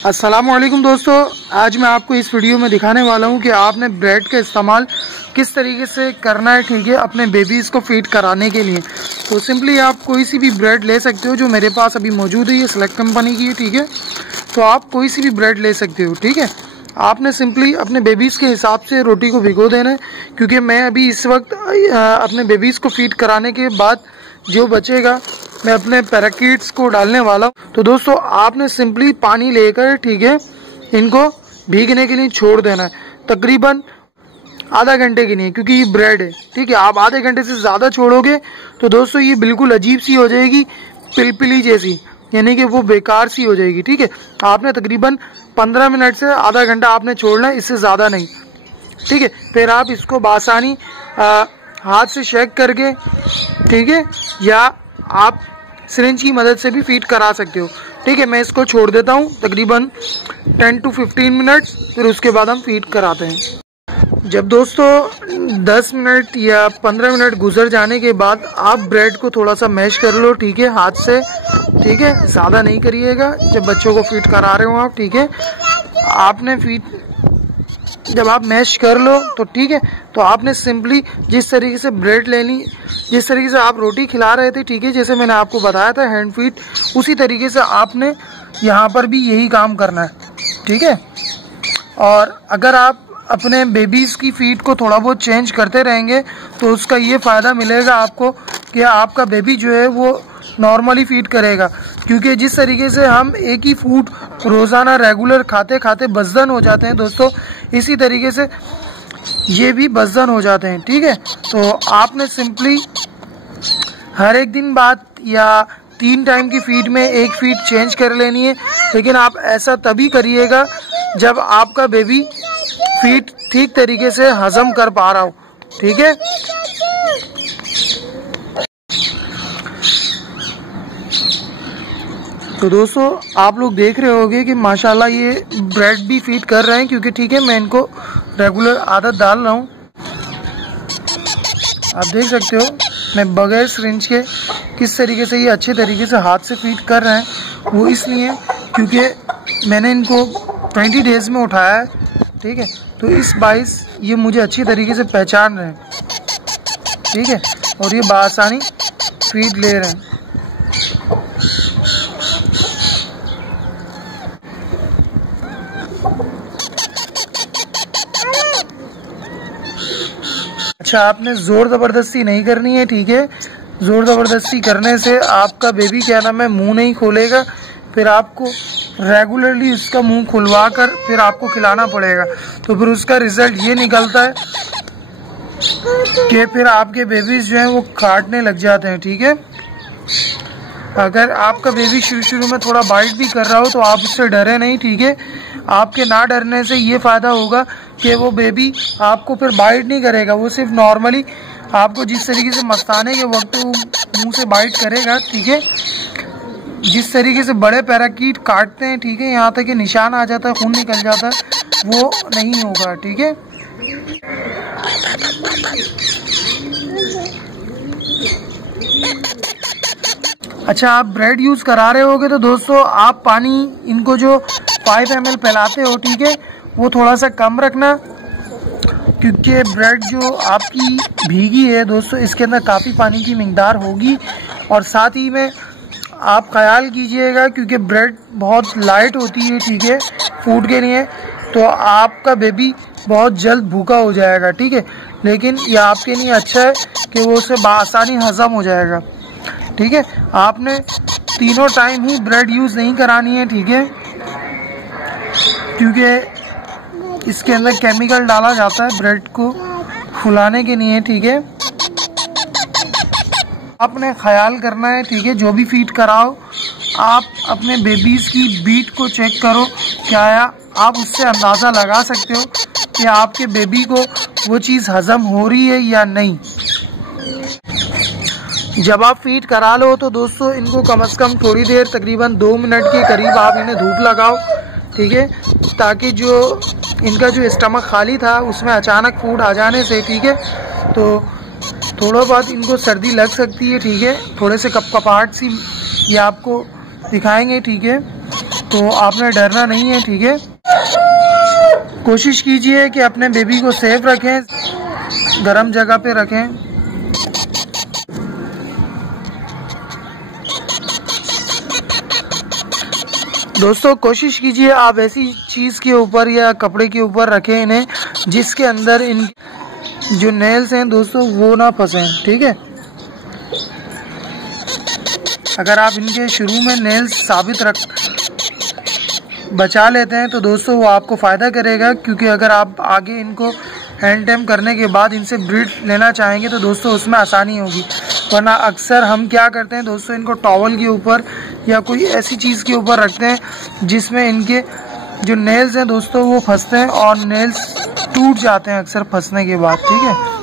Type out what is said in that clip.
अस्सलामुअलैकुम दोस्तों, आज मैं आपको इस वीडियो में दिखाने वाला हूं कि आपने ब्रेड का इस्तेमाल किस तरीके से करना है, ठीक है, अपने बेबीज़ को फीड कराने के लिए। तो सिंपली आप कोई सी भी ब्रेड ले सकते हो जो मेरे पास अभी मौजूद है, ये सेलेक्ट कंपनी की है, ठीक है। तो आप कोई सी भी ब्रेड ले सकते हो, ठीक है। आपने सिंपली अपने बेबीज़ के हिसाब से रोटी को भिगो देना है, क्योंकि मैं अभी इस वक्त अपने बेबीज़ को फीड कराने के बाद जो बचेगा मैं अपने पैराकीट्स को डालने वाला हूँ। तो दोस्तों आपने सिंपली पानी लेकर, ठीक है, इनको भीगने के लिए छोड़ देना है तकरीबन आधा घंटे के लिए, क्योंकि ये ब्रेड है, ठीक है। आप आधे घंटे से ज़्यादा छोड़ोगे तो दोस्तों ये बिल्कुल अजीब सी हो जाएगी, पिलपिली जैसी, यानी कि वो बेकार सी हो जाएगी, ठीक है। आपने तकरीबन 15 मिनट से आधा घंटा आपने छोड़ना है, इससे ज़्यादा नहीं, ठीक है। फिर आप इसको बासानी हाथ से शेक करके, ठीक है, या आप सिरिंज की मदद से भी फीड करा सकते हो, ठीक है। मैं इसको छोड़ देता हूँ तकरीबन 10 to 15 मिनट्स, फिर उसके बाद हम फीड कराते हैं। जब दोस्तों 10 मिनट या 15 मिनट गुजर जाने के बाद आप ब्रेड को थोड़ा सा मैश कर लो, ठीक है, हाथ से, ठीक है, ज़्यादा नहीं करिएगा जब बच्चों को फीड करा रहे हो आप, ठीक है। आपने फीड जब आप मैश कर लो तो ठीक है, तो आपने सिंपली जिस तरीके से ब्रेड लेनी, जिस तरीके से आप रोटी खिला रहे थे, ठीक है, जैसे मैंने आपको बताया था हैंड फीड, उसी तरीके से आपने यहाँ पर भी यही काम करना है, ठीक है। और अगर आप अपने बेबीज़ की फीड को थोड़ा बहुत चेंज करते रहेंगे तो उसका ये फ़ायदा मिलेगा आपको कि आपका बेबी जो है वो नॉर्मली फीड करेगा, क्योंकि जिस तरीके से हम एक ही फूड रोज़ाना रेगुलर खाते खाते बज़दन हो जाते हैं दोस्तों, इसी तरीके से ये भी बज़दन हो जाते हैं, ठीक है। तो आपने सिंपली हर एक दिन बाद या 3 टाइम की फीड में एक फीड चेंज कर लेनी है, लेकिन आप ऐसा तभी करिएगा जब आपका बेबी फीड ठीक तरीके से हजम कर पा रहा हो, ठीक है। तो दोस्तों आप लोग देख रहे होंगे कि माशाल्लाह ये ब्रेड भी फीड कर रहे हैं, क्योंकि ठीक है मैं इनको रेगुलर आदत डाल रहा हूँ। आप देख सकते हो मैं बगैर सिरिंज के किस तरीके से ये अच्छे तरीके से हाथ से फीड कर रहे हैं, वो इसलिए क्योंकि मैंने इनको 20 डेज में उठाया है, ठीक है। तो इस बाइस ये मुझे अच्छी तरीके से पहचान रहे हैं, ठीक है, और ये बासानी फीड ले रहे हैं। अच्छा, आपने ज़ोर ज़बरदस्ती नहीं करनी है, ठीक है। ज़ोर ज़बरदस्ती करने से आपका बेबी क्या नाम है मुंह नहीं खोलेगा, फिर आपको रेगुलरली उसका मुंह खुलवा कर फिर आपको खिलाना पड़ेगा। तो फिर उसका रिज़ल्ट ये निकलता है कि फिर आपके बेबीज़ जो हैं वो काटने लग जाते हैं, ठीक है। अगर आपका बेबी शुरू में थोड़ा बाइट भी कर रहा हो तो आप उससे डरे नहीं, ठीक है। आपके ना डरने से ये फ़ायदा होगा कि वो बेबी आपको फिर बाइट नहीं करेगा, वो सिर्फ नॉर्मली आपको जिस तरीके से मस्ताने के वक्त वो मुंह से बाइट करेगा, ठीक है, जिस तरीके से बड़े पैराकीट काटते हैं, ठीक है, यहाँ तक कि निशान आ जाता है, खून निकल जाता है, वो नहीं होगा, ठीक है। अच्छा, आप ब्रेड यूज़ करा रहे होगे तो दोस्तों आप पानी इनको जो 5 ml पिलाते हो, ठीक है, वो थोड़ा सा कम रखना, क्योंकि ब्रेड जो आपकी भीगी है दोस्तों इसके अंदर काफ़ी पानी की मिकदार होगी। और साथ ही में आप ख्याल कीजिएगा क्योंकि ब्रेड बहुत लाइट होती है, ठीक है, फूड के लिए, तो आपका बेबी बहुत जल्द भूखा हो जाएगा, ठीक है। लेकिन ये आपके लिए अच्छा है कि वो उसे बआसानी हज़म हो जाएगा, ठीक है। आपने तीनों टाइम ही ब्रेड यूज़ नहीं करानी है, ठीक है, क्योंकि इसके अंदर केमिकल डाला जाता है ब्रेड को फुलाने के लिए, ठीक है। आपने ख्याल करना है, ठीक है, जो भी फीड कराओ आप अपने बेबीज़ की बीट को चेक करो, क्या आप उससे अंदाज़ा लगा सकते हो कि आपके बेबी को वो चीज़ हज़म हो रही है या नहीं। जब आप फीड करा लो तो दोस्तों इनको कम से कम थोड़ी देर तकरीबन 2 मिनट के करीब आप इन्हें धूप लगाओ, ठीक है, ताकि जो इनका जो स्टमक खाली था उसमें अचानक फूड आ जाने से, ठीक है, तो थोड़ा बहुत इनको सर्दी लग सकती है, ठीक है, थोड़े से कपकपाहट सी ये आपको दिखाएंगे, ठीक है। तो आपने डरना नहीं है, ठीक है। कोशिश कीजिए कि अपने बेबी को सेफ रखें, गर्म जगह पे रखें। दोस्तों कोशिश कीजिए आप ऐसी चीज़ के ऊपर या कपड़े के ऊपर रखें इन्हें जिसके अंदर इन जो नेल्स हैं दोस्तों वो ना फंसें, ठीक है। अगर आप इनके शुरू में नेल्स बचा लेते हैं तो दोस्तों वो आपको फ़ायदा करेगा, क्योंकि अगर आप आगे इनको हैंड टैम करने के बाद इनसे ब्रीड लेना चाहेंगे तो दोस्तों उसमें आसानी होगी। वरना अक्सर हम क्या करते हैं दोस्तों, इनको टॉवल के ऊपर या कोई ऐसी चीज़ के ऊपर रखते हैं जिसमें इनके जो नेल्स हैं दोस्तों वो फंसते हैं और नेल्स टूट जाते हैं अक्सर फंसने के बाद, ठीक है।